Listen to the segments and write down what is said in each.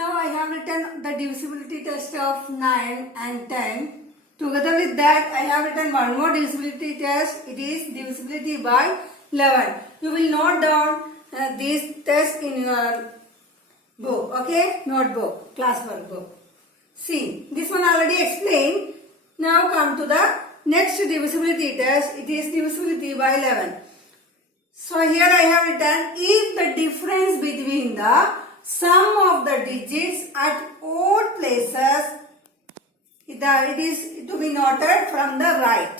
Now I have written the divisibility test of 9 and 10. Together with that, I have written one more divisibility test. It is divisibility by 11. You will note down these tests in your book, okay? Notebook, classwork book. See, this one already explained. Now come to the next divisibility test. It is divisibility by 11. So here I have written, if the difference between the sum of the digits at odd places, it is to be noted from the right.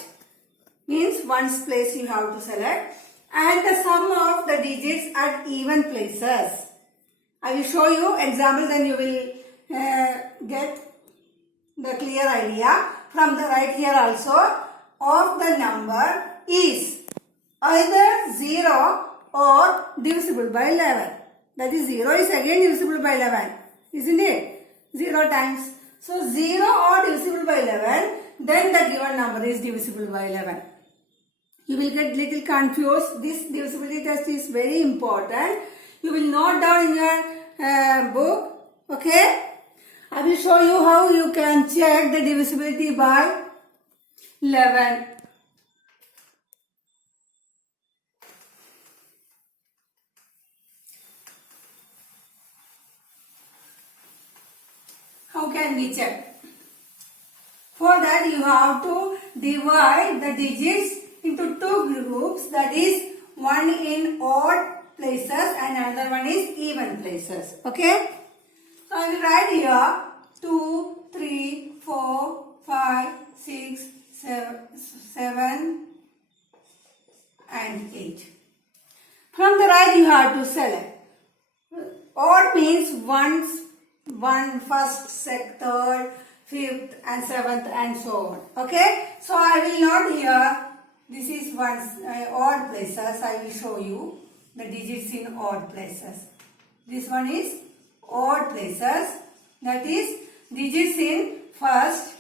Means one's place you have to select. And the sum of the digits at even places. I will show you example, then you will get the clear idea. From the right here also, of the number is either 0 or divisible by 11. That is 0 is again divisible by 11. Isn't it? 0 times. So 0 or divisible by 11, then the given number is divisible by 11. You will get little confused. This divisibility test is very important. You will note down in your book. Okay? I will show you how you can check the divisibility by 11. How can we check? For that you have to divide the digits into two groups, that is one in odd places and another one is even places. Okay? So I will write here 2, 3, 4, 5, 6, 7 and 8. From the right you have to select. Odd means one, first, second, third, fifth and seventh and so on. Okay? So I will note here, this is one odd places. I will show you the digits in odd places. This one is odd places, that is digits in first,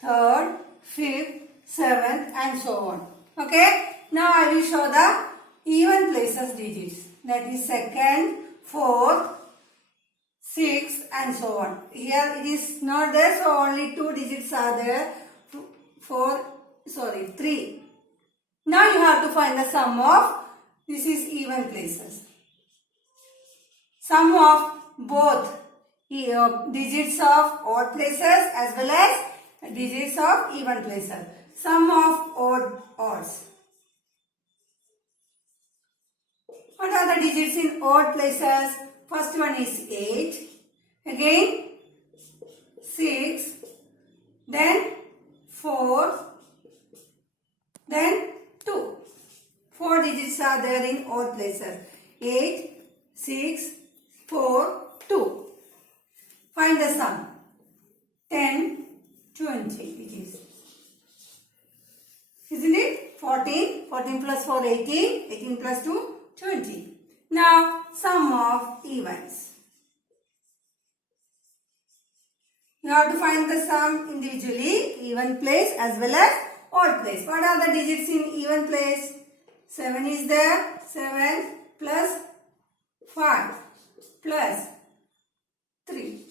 third, fifth, seventh and so on. Okay? Now I will show the even places digits, that is second, fourth, sixth and so on. Here it is not there, so only two digits are there. 3. Now you have to find the sum of, this is even places. Sum of both digits of odd places as well as digits of even places. Sum of odds. What are the digits in odd places? First one is 8, again 6, then 4, then 2. 4 digits are there in odd places. 8, 6, 4, 2. Find the sum. 10, 20 it is. Isn't it? 14. 14 plus 4, 18. 18 plus 2, 20. Now, sum of evens. You have to find the sum individually, even place as well as odd place. What are the digits in even place? 7 is there. 7 plus 5 plus 3.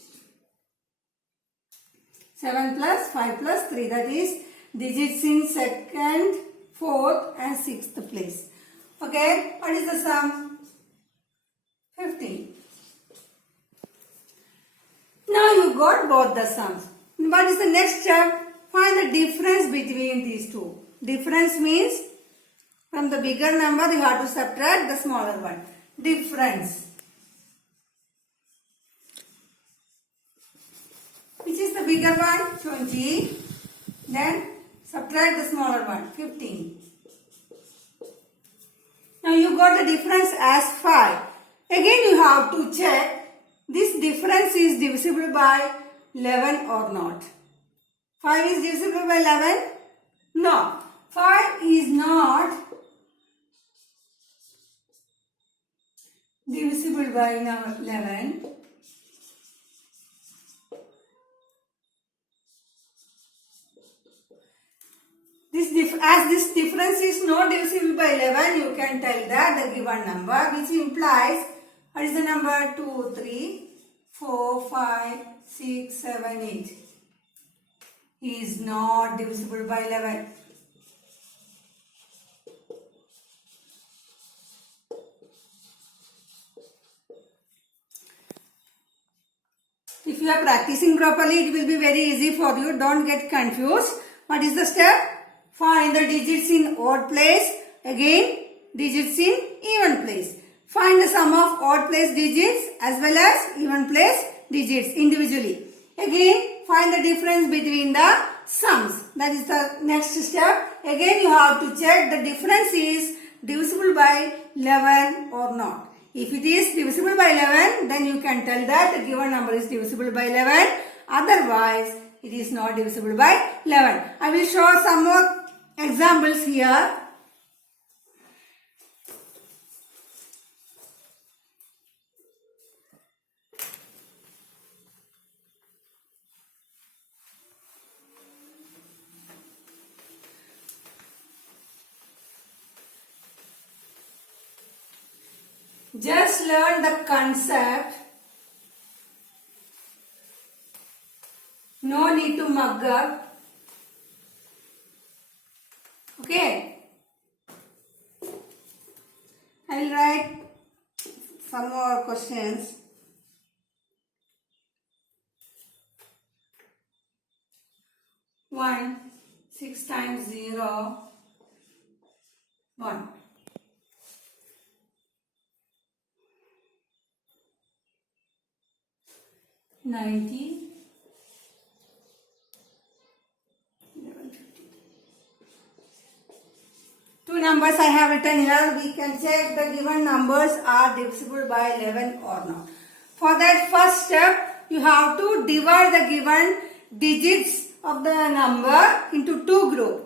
7 plus 5 plus 3, that is digits in second, fourth and sixth place. Okay, what is the sum? 15. Now you got both the sums. What is the next step? Find the difference between these two. Difference means from the bigger number you have to subtract the smaller one. Difference. Which is the bigger one? 20. Then subtract the smaller one. 15. Now you got the difference as 5. Again you have to check this difference is divisible by 11 or not. 5 is divisible by 11? No. 5 is not divisible by 11. As this difference is not divisible by 11, you can tell that the given number, which implies, what is the number? 2, 3, 4, 5, 6, 7, 8 is not divisible by 11. If you are practicing properly, it will be very easy for you. Don't get confused. What is the step? Find the digits in odd place. Again, digits in even place. Find the sum of odd place digits as well as even place digits individually. Again, find the difference between the sums. That is the next step. Again, you have to check the difference is divisible by 11 or not. If it is divisible by 11, then you can tell that the given number is divisible by 11. Otherwise, it is not divisible by 11. I will show some more examples here. Just learn the concept. No need to mug up. Okay. I will write some more questions. One, 6 times 0, 1. 90, 1150. Two numbers I have written here. We can check the given numbers are divisible by 11 or not. For that first step, you have to divide the given digits of the number into two groups.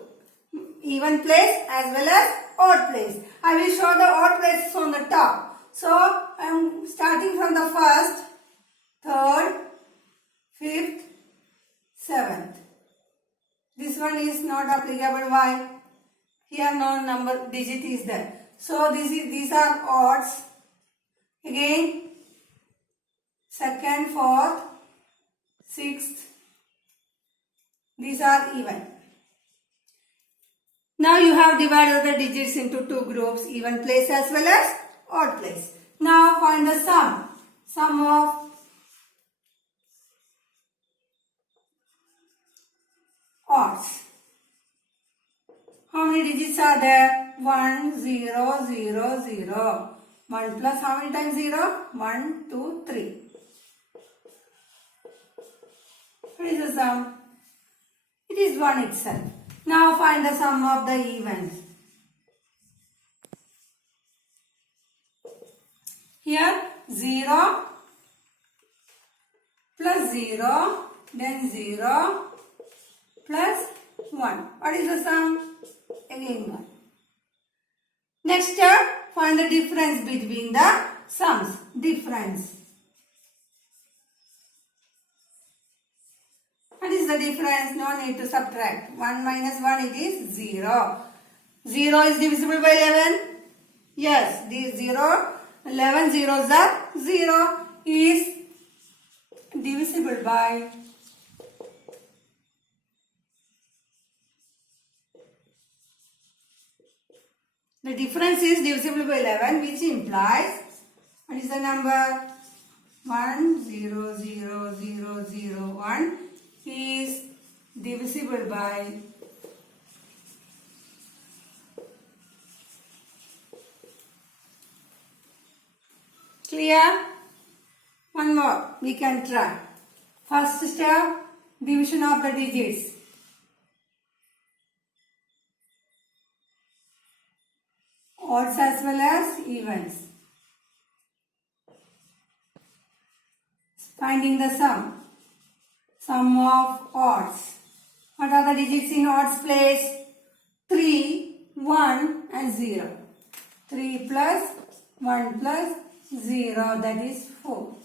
Even place as well as odd place. I will show the odd places on the top. So, I am starting from the first, third, 5th, 7th. This one is not applicable. Why? Here no number digit is there. So these are odds. Again, 2nd, 4th, 6th. These are even. Now you have divided the digits into two groups, even place as well as odd place. Now find the sum. Sum of odds. How many digits are there? 1, 0, 0, 0. 1 plus how many times 0? 1, 2, 3. What is the sum? It is 1 itself. Now find the sum of the evens. Here 0 plus 0, then 0 plus 1. What is the sum? Again 1. Next step, find the difference between the sums. Difference. What is the difference? No need to subtract. 1 minus 1, it is 0. 0 is divisible by 11. Yes, these 0, 11 zeros are 0 is divisible by the difference is divisible by 11, which implies what is the number? 1, 0, 0, 0, 0, 1 is divisible by clear? One more we can try. First step, division of the digits. Odds as well as evens. Finding the sum. Sum of odds. What are the digits in odds place? 3, 1 and 0. 3 plus 1 plus 0, that is 4.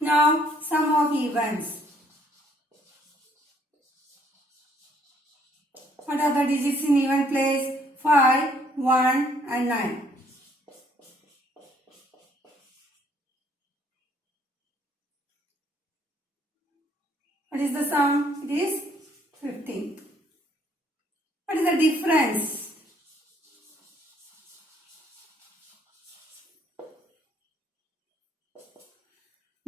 Now sum of evens. What are the digits in even place? 5, 1 and 9. What is the sum? It is 15. What is the difference?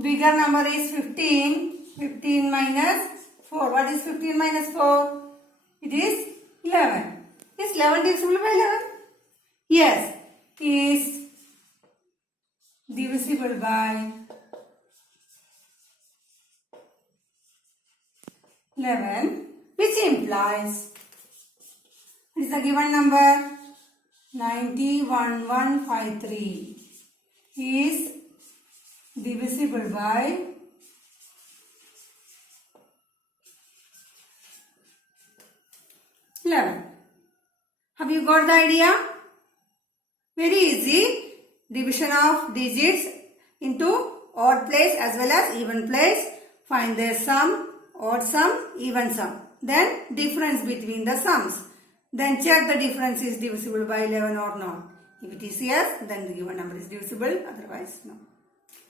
Bigger number is 15. 15 minus 4. What is 15 minus 4? It is 11. Is 11 divisible by 11? Yes. Is divisible by 11, which implies, what is the given number? 91153 is divisible by 11. Have you got the idea? Very easy. Division of digits into odd place as well as even place. Find their sum, odd sum, even sum. Then difference between the sums. Then check the difference is divisible by 11 or not. If it is yes, then the given number is divisible. Otherwise, no.